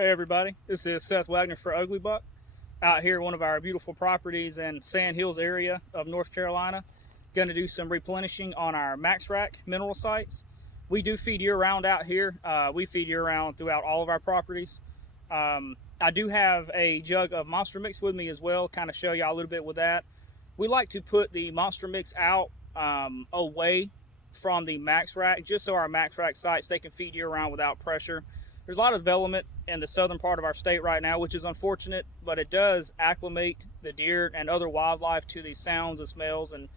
Hey everybody, this is Seth Wagner for UGLYBUCK out here at one of our beautiful properties in Sand Hills area of North Carolina. Going to do some replenishing on our Max Rack mineral sites. We do feed year-round out here. We feed year-round throughout all of our properties. I do have a jug of Monster Mix with me as well, kind of show y'all a little bit with that. We like to put the Monster Mix out away from the Max Rack, just so our Max Rack sites, they can feed year-round without pressure. There's a lot of development in the southern part of our state right now, which is unfortunate, but it does acclimate the deer and other wildlife to these sounds and smells. And,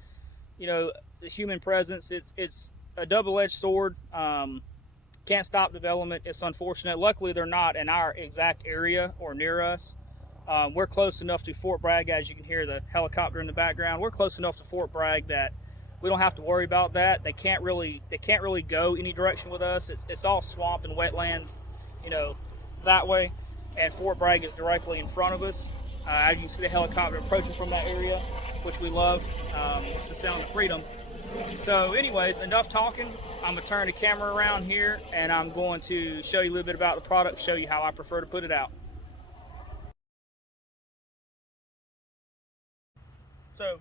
you know, the human presence, it's a double-edged sword. Can't stop development. It's unfortunate. Luckily, they're not in our exact area or near us. We're close enough to Fort Bragg, as you can hear the helicopter in the background. We're close enough to Fort Bragg that we don't have to worry about that. They can't really go any direction with us. It's all swamp and wetland, you know, that way, and Fort Bragg is directly in front of us. As you can see the helicopter approaching from that area, which we love. It's the sound of freedom. So anyways, enough talking. I'm gonna turn the camera around here and I'm going to show you a little bit about the product, show you how I prefer to put it out. So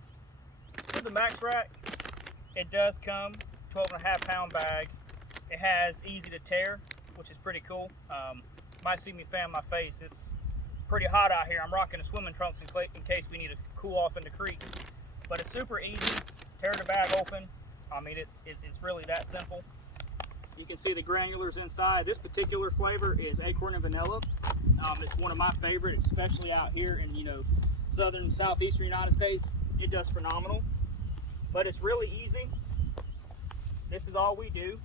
with the Max Rack, it does come 12.5 pound bag. It has easy to tear, which is pretty cool. Might see me fan my face. It's pretty hot out here. I'm rocking a swimming trunks in case we need to cool off in the creek. But it's super easy. Tear the bag open. I mean, it's really that simple. You can see the granulars inside. This particular flavor is acorn and vanilla. It's one of my favorites, especially out here in, you know, southern, southeastern United States. It does phenomenal. But it's really easy. This is all we do.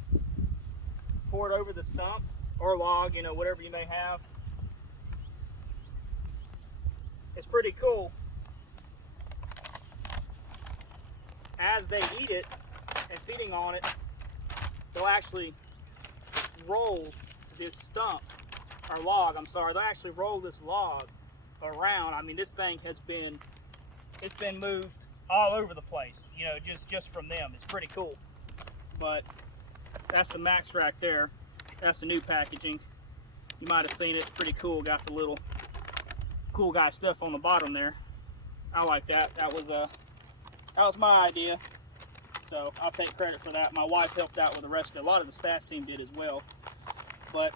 Pour it over the stump or log, you know, whatever you may have. It's pretty cool. As they eat it and feeding on it, they'll actually roll this stump or log, I'm sorry, they'll actually roll this log around. I mean, this thing has been, it's been moved all over the place, you know, just from them. It's pretty cool. But that's the Max Rack there. That's the new packaging. You might have seen it. Pretty cool. Got the little cool guy stuff on the bottom there. I like that. That was my idea. So I'll take credit for that. My wife helped out with the rest of it. A lot of the staff team did as well. But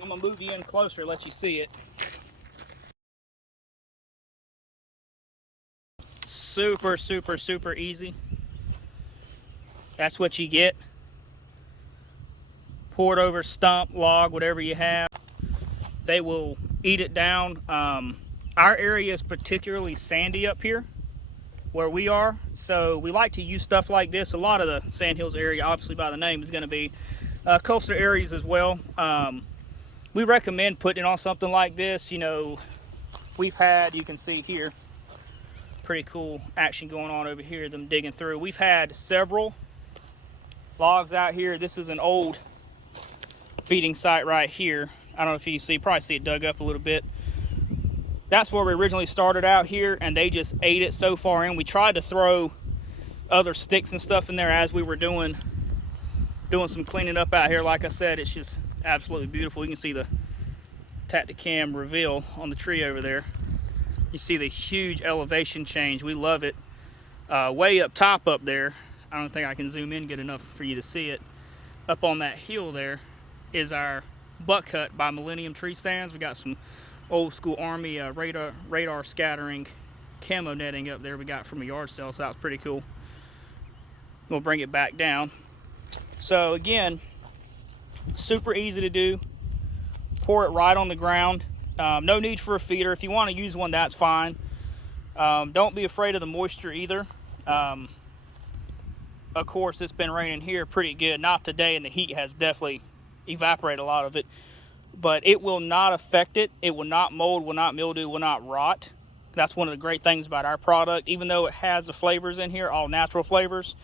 I'm gonna move you in closer, let you see it. Super, super, super easy. That's what you get. Pour it over stump, log, whatever you have. They will eat it down. Our area is particularly sandy up here where we are, so we like to use stuff like this. A lot of the Sand Hills area, obviously by the name, is going to be coastal areas as well. We recommend putting it on something like this. You know, we've had, you can see here, pretty cool action going on over here, them digging through. We've had several logs out here. This is an old feeding site right here. I don't know if you can see, probably see it dug up a little bit. That's where we originally started out here, and they just ate it so far in. We tried to throw other sticks and stuff in there as we were doing some cleaning up out here. Like I said, it's just absolutely beautiful. You can see the Tacticam reveal on the tree over there. You see the huge elevation change. We love it. Way up top up there, I don't think I can zoom in good enough for you to see it. Up on that hill there is our buck hut by Millennium Tree Stands. We got some old school Army radar scattering camo netting up there we got from a yard sale, so that was pretty cool. We'll bring it back down. So again, super easy to do. Pour it right on the ground. No need for a feeder. If you want to use one, that's fine. Don't be afraid of the moisture either. Of course, it's been raining here pretty good. Not today, and the heat has definitely evaporated a lot of it. But it will not affect it. It will not mold, will not mildew, will not rot. That's one of the great things about our product. Even though it has the flavors in here, all natural flavors,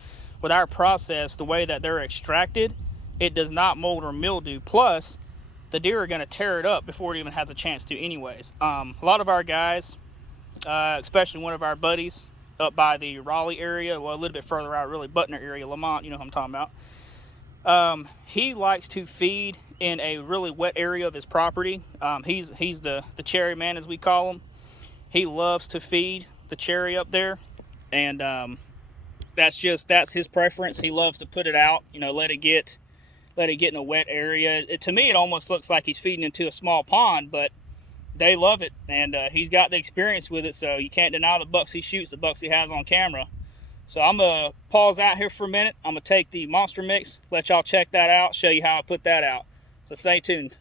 with our process, the way that they're extracted, it does not mold or mildew. Plus, the deer are going to tear it up before it even has a chance to anyways. A lot of our guys, especially one of our buddies up by the Raleigh area, well, a little bit further out, really, Butner area, Lamont, you know what I'm talking about. He likes to feed in a really wet area of his property. He's the cherry man, as we call him. He loves to feed the cherry up there, and that's his preference. He loves to put it out, you know, let it get in a wet area. To me, it almost looks like he's feeding into a small pond, but they love it, and he's got the experience with it, so you can't deny the bucks he shoots, the bucks he has on camera. So I'm going to pause out here for a minute. I'm going to take the monster mix, let y'all check that out, show you how I put that out. So stay tuned.